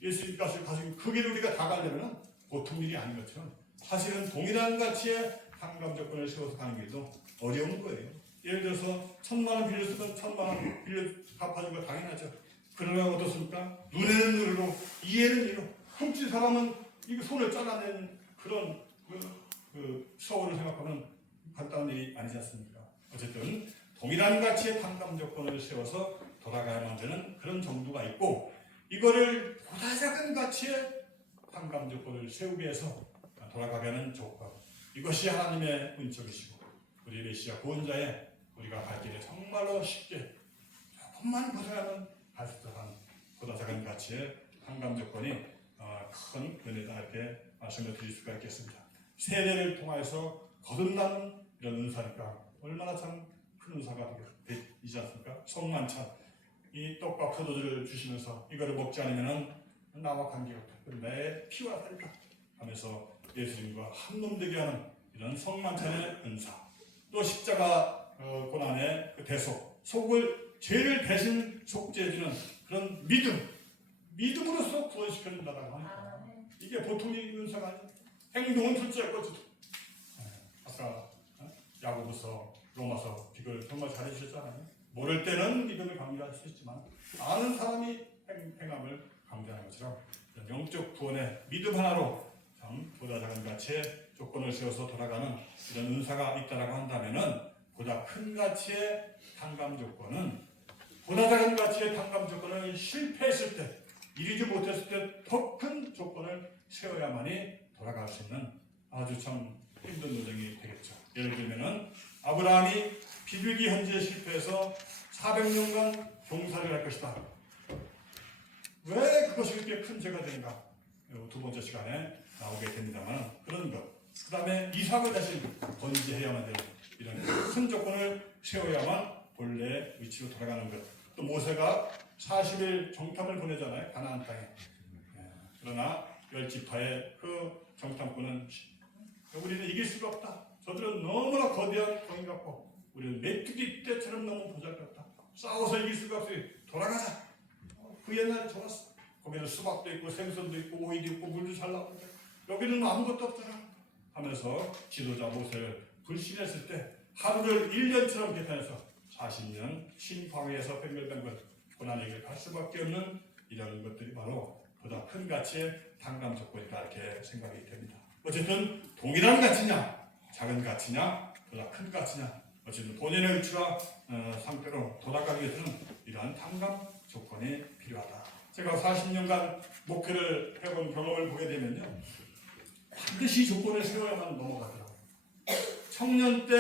예수님 가시고 그 길을 우리가 다 가려면 보통 일이 아닌 것처럼 사실은 동일한 가치의 탕감 조건을 세워서 가는 길도 어려운 거예요. 예를 들어서 1,000만 원 빌렸으면 1,000만 원 빌려 갚아준 거 당연하죠. 그러면 어떻습니까? 눈에는 눈으로, 이해는 이로. 훔친 사람은 이거 손을 잘라내는 그런 서울을 생각하면 간단한 일이 아니지 않습니까? 어쨌든 동일한 가치의 탕감 조건을 세워서 돌아가야만 되는 그런 정도가 있고 이거를 보다 작은 가치의 탕감 조건을 세우기 위해서 돌아가게 하는 조건. 이것이 하나님의 은총이시고 우리 메시아 구원자의 우리가 갈 길에 정말로 쉽게 조금만 고생하면 갈 수 있는 보다 작은 가치의 탕감 조건이 큰 은혜다 이렇게 말씀을 드릴 수가 있겠습니다. 세례를 통해서 거듭나는 이런 은사니까 얼마나 참 큰 은사가 되지 않습니까? 성만찬 이 떡과 포도주를 주시면서 이거를 먹지 않으면 나와 관계없다. 내 피와 살다 하면서 예수님과 한 몸 되게 하는 이런 성만찬의 은사, 또 십자가 고난의 그 대속, 속을 죄를 대신 속죄해주는 그런 믿음으로써 구원시켜준다라고 하니까 이게 보통의 은사가 아니에요. 행동은 둘째였고 아까 야고보서, 로마서 이걸 정말 잘해주셨잖아요. 모를 때는 믿음을 강조할 수 있지만 아는 사람이 행함을 강조하는 것처럼 영적 구원의 믿음 하나로 참 보다 작은 가치의 조건을 세워서 돌아가는 이런 은사가 있다라고 한다면은 보다 큰 가치의 탕감 조건은 보다 작은 가치의 탕감 조건을 실패했을 때, 이루지 못했을 때 더 큰 조건을 세워야만이 돌아갈 수 있는 아주 참 힘든 노정이 되겠죠. 예를 들면은 아브라함이 비둘기 현지에 실패해서 400년간 종살이를 할 것이다. 왜 그것이 그렇게 큰 죄가 되는가? 두 번째 시간에 나오게 됩니다만 그런 것. 그 다음에 이삭을 다시 번제해야만 되는 이런 큰 조건을 세워야만 본래 위치로 돌아가는 것. 또 모세가 40일 정탐을 보내잖아요. 가나안 땅에. 그러나 10지파의 그 정탐꾼은 우리는 이길 수가 없다. 저들은 너무나 거대한 공인 같고 우리는 메뚜기 떼처럼 너무 보잘것없다. 싸워서 이길 수가 없으니 돌아가자. 그 옛날에 좋았어. 거기는 수박도 있고 생선도 있고 오이도 있고 물도 잘 나오는데 여기는 아무것도 없더라 하면서 지도자 모세를 불신했을 때 하루를 1년처럼 계산해서 40년 신광야에서 뱅글뱅글 고난의 길을 갈 수밖에 없는 이런 것들이 바로 보다 큰 가치의 탕감 조건이다 이렇게 생각이 됩니다. 어쨌든 동일한 가치냐 작은 가치냐 보다 큰 가치냐 어쨌든 본인의 위치와 상태로 돌아가기 위해서는 이러한 탕감 조건이 필요하다. 제가 40년간 목회를 해본 경험을 보게 되면요 반드시 조건을 세워야만 넘어가더라고요. 청년 때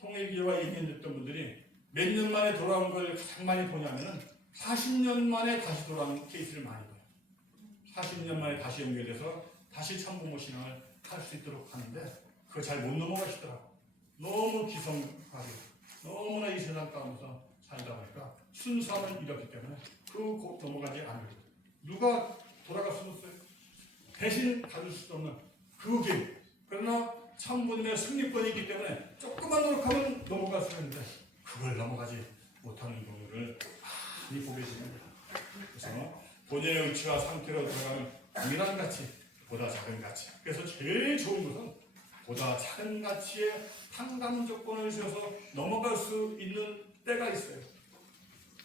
통일교와 인연됐던 분들이 몇 년 만에 돌아온 걸 가장 많이 보냐면은 40년 만에 다시 돌아온 케이스를 많이 봐요. 40년 만에 다시 연결돼서 다시 참부모 신앙을 할 수 있도록 하는데 그거 잘 못 넘어가시더라고요. 너무 기성하게 너무나 이 세상 가운데서 살다 보니까 순수함을 잃었기 때문에 그 넘어가지 않거든요. 누가 돌아갔으면서 대신 가질 수 없는 그 길. 그러나 참부님의 승리권이 있기 때문에 조금만 노력하면 넘어갈 수 있는데 그걸 넘어가지 못하는 경우를 많이 보게 됩니다. 그래서 본인의 위치와 상태로 들어가는 동일한 가치, 보다 작은 가치. 그래서 제일 좋은 것은 보다 작은 가치의 탕감 조건을 세워서 넘어갈 수 있는 때가 있어요.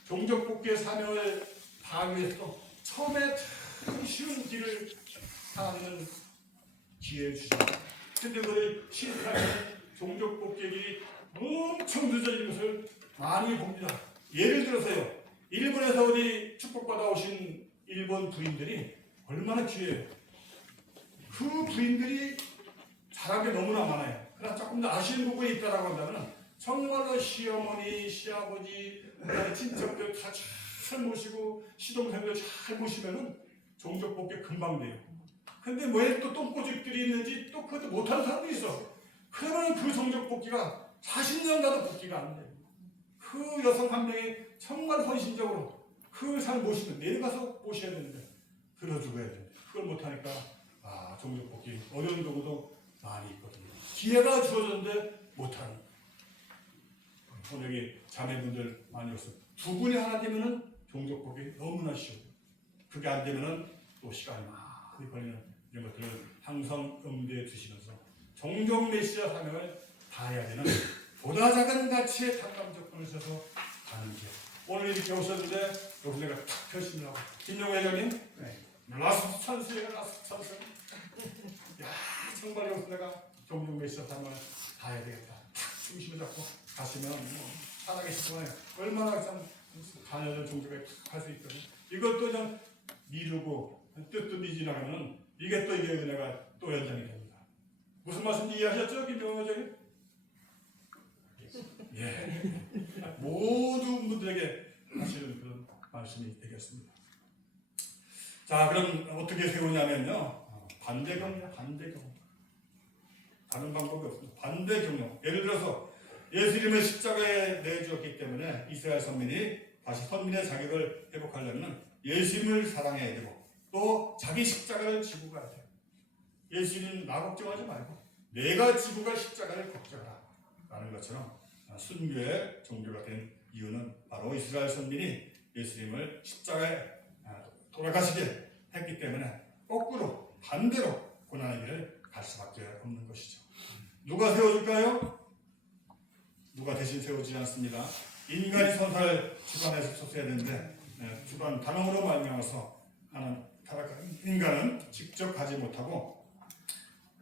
종족 복귀의 사명을 다하기 위해서 처음에 참 쉬운 길을 가는 기회를 주십니다. 근데 그걸 실패하면 종족 복귀이 엄청 늦어지는 것을 많이 봅니다. 예를 들어서요. 일본에서 우리 축복받아 오신 일본 부인들이 얼마나 귀해요. 그 부인들이 잘한 게 너무나 많아요. 그러나 조금 더 아쉬운 부분이 있다라고 한다면 정말로 시어머니, 시아버지, 친척들 다 잘 모시고 시동생들 잘 모시면은 종족 복귀 금방 돼요. 근데 왜 또 똥꼬집들이 있는지 또 그것도 못하는 사람도 있어. 그러면 그 종족 복귀가 40년 가도 복귀가 안 돼요. 그 여성 한 명이 정말 헌신적으로 그 사람 모시면 내려가서 모셔야 되는데 들어주고 해야 되는데 그걸 못하니까 종족 복귀 어려운 경우도 많이 있거든요. 기회가 주어졌는데 못하는 오늘 여기 자매분들 많이 오세요. 두 분이 하나 되면은 종족 복귀 너무나 쉬워요. 그게 안 되면은 또 시간이 많이 걸리는 이런 것들을 항상 염두에 두시면서 종족 메시아 사명을 다해야 되는 보다 작은 가치의 탕감 조건을 써서 가는 길. 오늘 이렇게 오셨는데 여기서 내가 탁 펴신다고 김용호 회장님 라스트 찬스예요. 라스트 찬스. 야 정말 여기서 내가 종족 메시아 사명을 다해야 되겠다. 탁 중심을 잡고 가시면 살아계실 동안에 얼마나 참 자녀들 종족에 할 수 있거든요. 이것도 좀 미루고 뜻도 미지나가면 이게 또 이게 은혜가 또 연장이 됩니다. 무슨 말씀인지 이해하셨죠? 김병호 회장님? 예. 모든 분들에게 하시는 그런 말씀이 되겠습니다. 자, 그럼 어떻게 세우냐면요. 반대경우야, 반대경우. 다른 방법이 없습니다. 반대경우. 예를 들어서 예수님을 십자가에 내주었기 때문에 이스라엘 선민이 다시 선민의 자격을 회복하려면 예수님을 사랑해야 되고 또 자기 십자가를 지고 가야 돼요. 예수님 나 걱정하지 말고 내가 지고 갈 십자가를 걱정하라 라는 것처럼 순교의 종교가 된 이유는 바로 이스라엘 선민이 예수님을 십자가에 돌아가시게 했기 때문에 거꾸로 반대로 고난의 길을 갈 수밖에 없는 것이죠. 누가 세워줄까요? 누가 대신 세우지 않습니다. 인간이 선사를 주관해서 섰어야 되는데 주관 단음으로 말미암아서 하는 타락한 인간은 직접 가지 못하고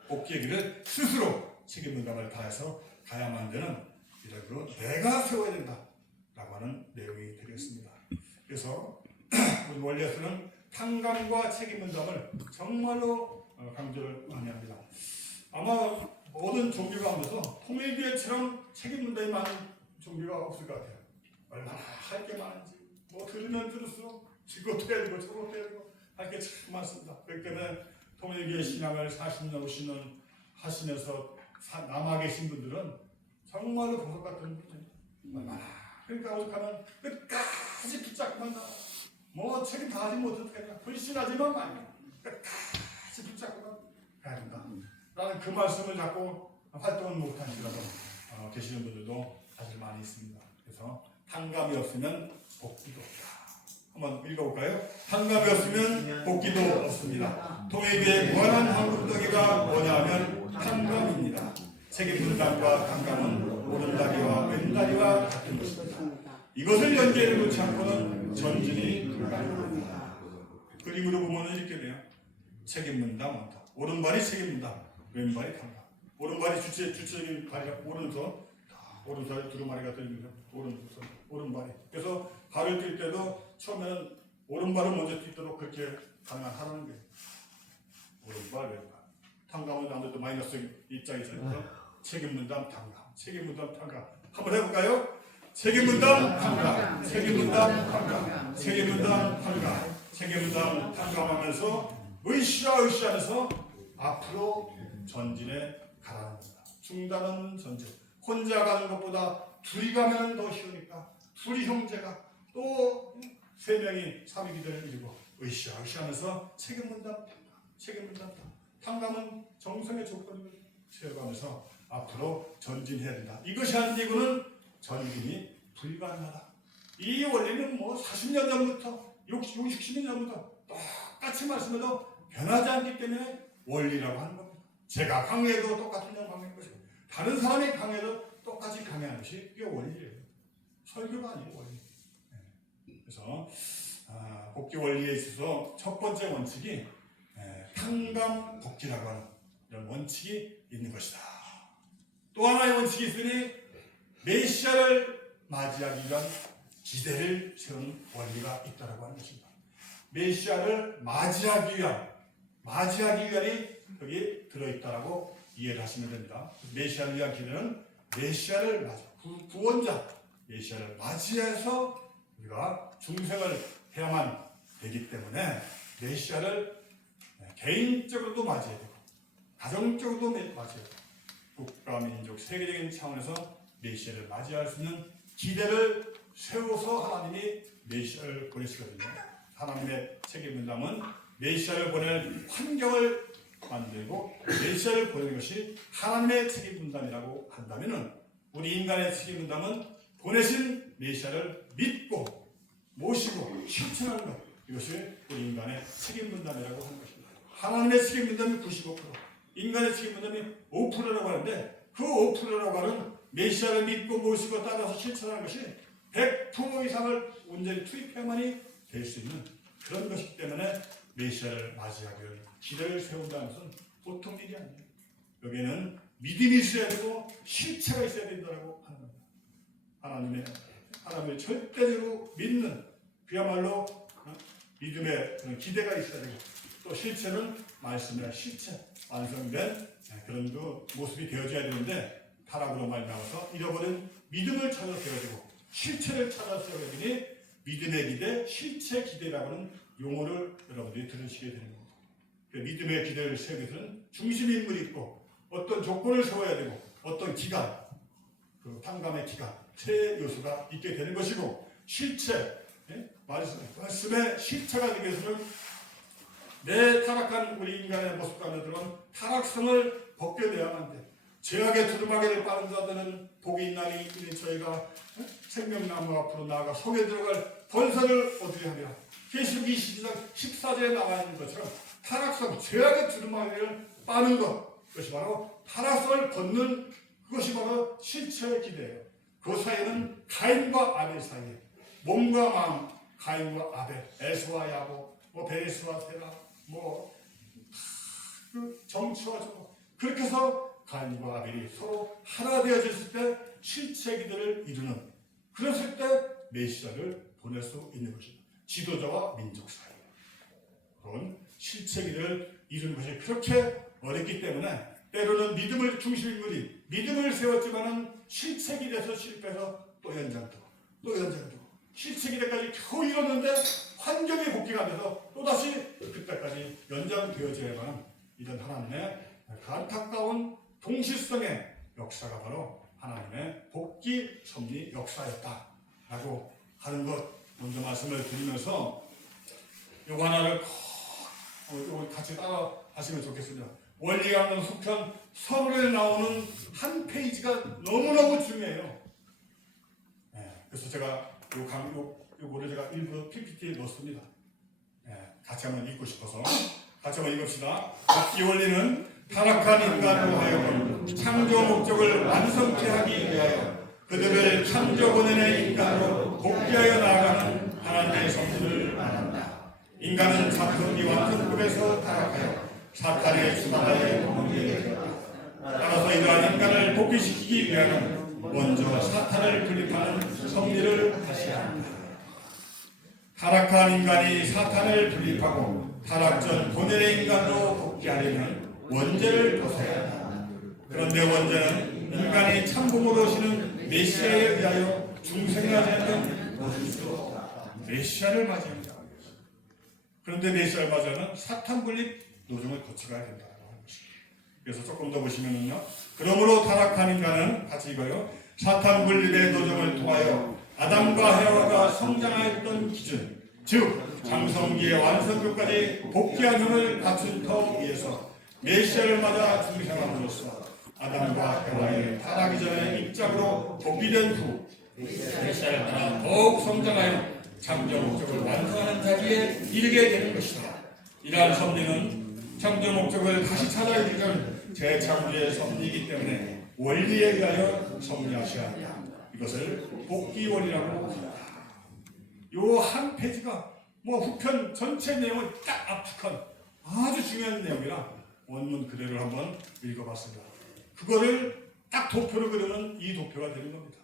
복귀의 길을 스스로 책임 분담을 다해서 가야만 되는 이런 그 내가 세워야 된다라고 하는 내용이 되겠습니다. 그래서 우리 원리에서는 탕감과 책임 분담을 정말로 강조를 많이 합니다. 아마 모든 종교 가운데서 통일교회처럼 책임 분담이 많은 종교가 없을 것 같아요. 얼마나 할 게 많은지 뭐 들으면 들을수록 이것도 해야 되고 저것도 해야 되고 할 게 참 많습니다. 그렇기 때문에 통일교회 신앙을 40년 50년 하시면서 남아 계신 분들은 정말로 보석 같은 분들입니다. 얼마나 그러니까 오죽하면 끝까지 붙잡고만 나와. 뭐 책임 다 하지 못해도 그냥 불신하지만 말이야. 끝까지 붙잡고만 가야 된다 라는 그 말씀을 잡고 활동을 못하시라고 계시는 분들도 사실 많이 있습니다. 그래서 탕감이 없으면 복기도 없다. 한번 읽어볼까요? 탕감이 없으면 복기도 없습니다. 통일교의 무한한 한국덩이가 뭐냐면 탕감입니다. 책임 분담과 탕감은 오른다리와 왼다리와 같은 것입니다. 이것을 연계해 놓지 않고는 전진이 불가능합니다. 그림으로 보면 이렇게 돼요. 책임 분담 원탁. 오른발이 책임 분담, 왼발이 탕감. 오른발이 주체적인 발이라 오른손 두루마리가 들리면서 오른발이. 그래서 발을 뛸 때도 처음에는 오른발을 먼저 뛰도록 그렇게 하라는 거예요. 오른발, 왼발. 탕감은 아무래도 마이너스 입장이잖아요. 책임 분담, 탕감. 책임 분담, 탕감. 한번 해볼까요? 책임 분담, 탕감. 책임 분담, 탕감. 책임 분담, 탕감. 책임 분담, 탕감하면서 으쌰으쌰하면서 앞으로 전진해 가라는 겁니다. 중단은 전진. 혼자 가는 것보다 둘이 가면 더 쉬우니까 둘이 형제가 또 세 명이 삼위 기도를 이루고 으쌰으쌰하면서 책임 분담, 책임 분담, 탕감은 정성의 조건을 채워가면서 앞으로 전진해야 된다. 이것이 아니고는 전진이 불가능하다. 이 원리는 뭐 40년 전부터 60, 70년 전부터 똑같이 말씀해도 변하지 않기 때문에 원리라고 하는 겁니다. 제가 강해도 똑같은 양 강해인 것이고 다른 사람이 강해도 똑같이 강해하는 것이 이게 원리예요. 설교가 아니고 원리. 그래서 복귀 원리에 있어서 첫 번째 원칙이 탕감 복귀라고 하는 이런 원칙이 있는 것이다. 또 하나의 원칙이 있으니 메시아를 맞이하기 위한 기대를 세우는 원리가 있다고 하는 것입니다. 메시아를 맞이하기 위한이 여기 들어있다라고 이해를 하시면 됩니다. 메시아를 위한 기대는 메시아를 구원자 메시아를 맞이해서 우리가 중생을 해야만 되기 때문에 메시아를 개인적으로도 맞이해야 되고 가정적으로도 맞이해야 되고 국가, 민족, 세계적인 차원에서 메시아를 맞이할 수 있는 기대를 세워서 하나님이 메시아를 보내시거든요. 하나님의 책임 분담은 메시아를 보낼 환경을 만들고 메시아를 보내는 것이 하나님의 책임 분담이라고 한다면 우리 인간의 책임 분담은 보내신 메시아를 믿고 모시고 실천하는 것, 이것이 우리 인간의 책임 분담이라고 하는 것입니다. 하나님의 책임 분담이 95%, 인간의 책임 분담이 5%라고 하는데 그 5%라고 하는 메시아를 믿고 모시고 따라서 실천하는 것이 100% 이상을 온전히 투입해야만이 될 수 있는 그런 것이기 때문에 메시아를 맞이하기 위해 기대를 세운다는 것은 보통 일이 아니에요. 여기에는 믿음이 있어야 되고 실체가 있어야 된다고 하는 겁니다. 하나님을 절대적으로 믿는 그야말로 믿음의 그런 기대가 있어야 되고 또 실체는 말씀의 실체 완성된 그런 그 모습이 되어져야 되는데 타락으로 말미암아서 잃어버린 믿음을 찾아 세워야 되고 실체를 찾아 세워야 되니 믿음의 기대, 실체 기대라고 하는 용어를 여러분들이 들으시게 되는 겁니다. 믿음의 기대를 세우기 위해서는 중심 인물이 있고 어떤 조건을 세워야 되고 어떤 기간, 그 탕감의 기간, 세 요소가 있게 되는 것이고 실체, 말씀의 실체가 되기 위해서는 내 타락한 우리 인간의 모습 가운데 들어간 타락성을 벗겨내야만 돼. 죄악의 두루마기를 빠른 자들은 복이 있나니 이는 저희가 생명나무 앞으로 나아가 속에 들어갈 권세를 얻으려 하리라. 계시록 22장 14절에 나와 있는 것처럼 타락성 죄악의 두루마기를 빠는 것, 그것이 바로 타락성을 걷는 그것이 바로 실체의 기대예요. 그 사이에는 가인과 아벨 사이에 몸과 마음, 가인과 아벨, 에스와 야곱, 베레스와 세라, 그 정치와 저거 그렇게 해서 가인과 아벨이 서로 하나 되어졌을 때 실체 기대를 이루는, 그랬을 때 메시아를 보낼 수 있는 것입니다. 지도자와 민족 사이 그런 실체 기대를 이루는 것이 그렇게 어렵기 때문에 때로는 믿음을 중심 인물이 믿음을 세웠지만은 실체 기대에서 실패해서 또 연장되고 또 연장되고 실체 기대까지 겨우 이뤘는데 환경이 복귀가 돼서 또다시 그때까지 연장되어져야만 이런 하나님의 그 안타까운 동시성의 역사가 바로 하나님의 복귀 섭리 역사였다라고 하는 것 먼저 말씀을 드리면서 요거 하나를 꼭 같이 따라 하시면 좋겠습니다. 원리강론 속편 서론에 나오는 한 페이지가 너무너무 중요해요. 그래서 제가 요거를 제가 일부러 PPT에 넣었습니다. 같이 한번 읽고 싶어서 같이 한번 읽읍시다. 복귀 원리는 타락한 인간으로 하여금 창조 목적을 완성케 하기 위하여 그들을 창조 본연의 인간으로 복귀하여 나아가는 하나님의 섭리를 말한다. 인간은 작성이 완성급에서 타락하여 사탄의 수단에 도망하게 되었다. 따라서 이러한 인간을 복귀시키기 위하여는 먼저 사탄을 분립하는 섭리를 하셔야 한다. 타락한 인간이 사탄을 분립하고 타락 전 본연의 인간으로 복귀하려면 원죄를 벗어야 한다. 그런데 원죄는 인간이 참복으로 오시는 메시아에 의하여 중생하지 않는 메시아를 맞이합니다. 그런데 메시아를 맞이하는 사탄 분립 노정을 거쳐가야 된다고 하는 것입니다. 그래서 조금 더 보시면은요. 그러므로 타락한 인간은 같이 읽어요. 사탄 분립의 노정을 통하여 아담과 헤와가 성장하였던 기준, 즉 장성기의 완성도까지 복귀한 힘을 갖춘 터 위에서 메시아를 맞아 중생함으로써 아담과 헤와의 타락이 전의 입장으로 복귀된 후 메시아를 따라 더욱 성장하여 창조 목적을 완성하는 자리에 이르게 되는 것이다. 이러한 섭리는 창조 목적을 다시 찾아 이루는 재창조의 섭리이기 때문에 원리에 의하여 섭리하셔야 한다. 이것을 복귀 원리라고 합니다. 요 한 페이지가 후편 전체 내용을 딱 압축한 아주 중요한 내용이라 원문 그대로 한번 읽어봤습니다. 그거를 딱 도표로 그리면 이 도표가 되는 겁니다.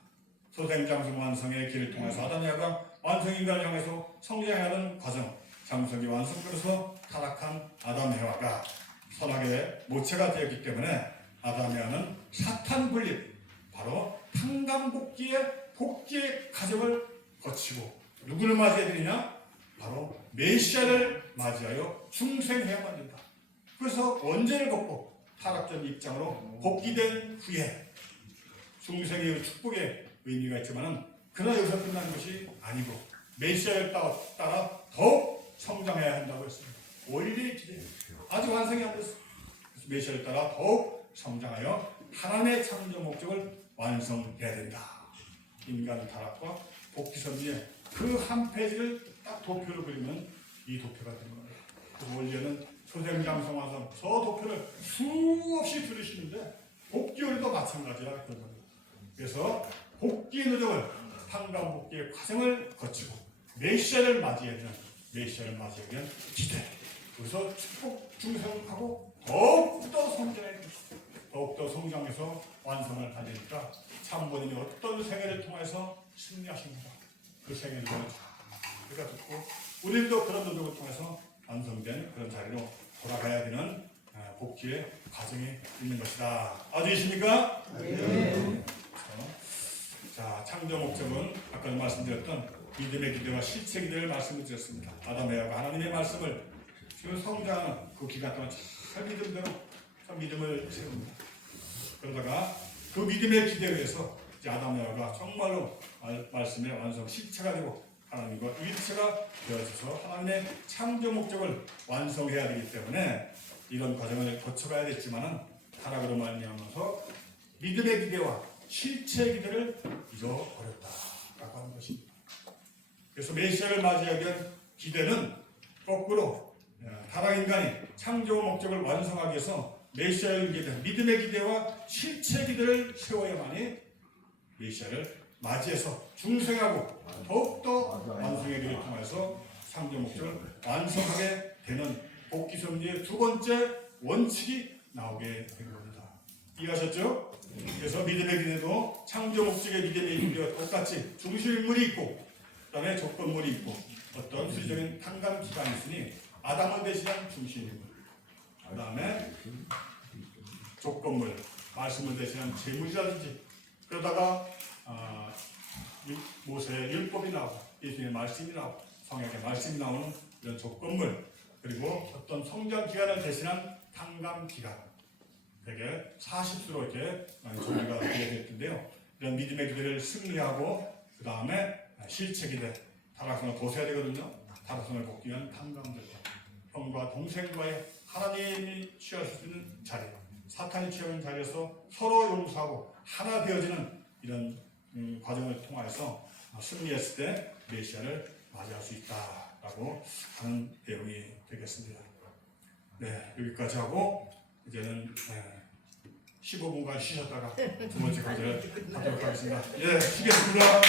소생장성 완성의 길을 통해서 아담 야가 완성인간을 향해서 성장하는 과정, 장성이 완성되어서 타락한 아담 헤와가 선악의 모체가 되었기 때문에 아담 헤와는 사탄 분립, 바로 탕감복귀의 복귀의 과정을 거치고 누구를 맞이해야 되느냐? 바로 메시아를 맞이하여 중생해야만 된다. 그래서 원죄를 걷고 타락전 입장으로 복귀된 후에 중생의 축복의 의미가 있지만 그러나 여기서 끝나는 것이 아니고 메시아를 따라 더욱 성장해야 한다고 했습니다. 원리의 기대 아직 완성이 안 됐어. 그래서 메시아를 따라 더욱 성장하여 하나님의 창조 목적을 완성해야 된다. 인간 타락과 복귀 섭리의 그 한 페이지를 딱 도표로 그리면 이 도표가 되는 거예요. 그 원리는 소생장성화선 저 도표를 수없이 들으시는데 복귀 원리도 마찬가지라 그런 겁니다. 그래서 복귀의 노정을 한강 복귀의 과정을 거치고 메시아를 맞이해야 되는 기대. 그래서 축복 중생하고 더욱더 성장해야 됩니다. 더욱더 성장해서 완성을 하니까 참본인이 어떤 생애를 통해서 승리하십니다. 그 생애를 우리가 듣고 우리도 그런 노력을 통해서 완성된 그런 자리로 돌아가야 되는 복귀의 과정이 있는 것이다. 아주이십니까? 네. 자, 창조 목적은 아까 말씀드렸던 믿음의 기대와 실체 기대를 말씀드렸습니다. 아담 헤와가 하나님의 말씀을 지금 성장하는 그 기간 동안 잘 믿음대로 참 믿음을 세웁니다. 그러다가 그 믿음의 기대에 의해서 이제 아담 헤와가 정말로 말씀의 완성 실체가 되고 하나님과 일체가 되어져서 하나님의 창조 목적을 완성해야 되기 때문에 이런 과정을 거쳐가야 됐지만은 타락으로 말미암아서 믿음의 기대와 실체의 기대를 잊어버렸다라고 하는 것입니다. 그래서 메시아를 맞이하기 위한 기대는 거꾸로 타락 인간이 창조 목적을 완성하기 위해서 메시아를 기대한 믿음의 기대와 실체 기대를 세워야만이 메시아를 맞이해서 중생하고 더욱더 완성의 길을 통해서 창조 목적을 완성하게 되는 복귀 섭리의 두 번째 원칙이 나오게 된 겁니다. 이해하셨죠? 그래서 믿음의 기대도 창조 목적의 믿음의 기대와 똑같이 중심인물이 있고 그다음에 조건물이 있고 어떤 수리적인 탕감 기간이 있으니 아담을 대신한 중심인물, 그다음에 조건물, 말씀을 대신한 제물이라든지 그러다가 모세의 율법이 나오고 예수님의 말씀이 나오고 성경의 말씀이 나오는 이런 조건물, 그리고 어떤 성장 기간을 대신한 탕감 기간, 되게 40수로 이렇게 정리가 되어져 있는데요. 이런 믿음의 기대를 승리하고 그 다음에 실체 기대, 타락성을 도세야 되거든요. 타락성을 복귀 위한 탕감들과 형과 동생과의 하나님이 취할 수 있는 자리, 사탄이 취하는 자리에서 서로 용서하고 하나 되어지는 이런 과정을 통해서 승리했을 때 메시아를 맞이할 수 있다라고 하는 내용이 되겠습니다. 네, 여기까지 하고 이제는 15분간 쉬셨다가 두 번째 과제를 하도록 하겠습니다. 예, 쉬겠습니다.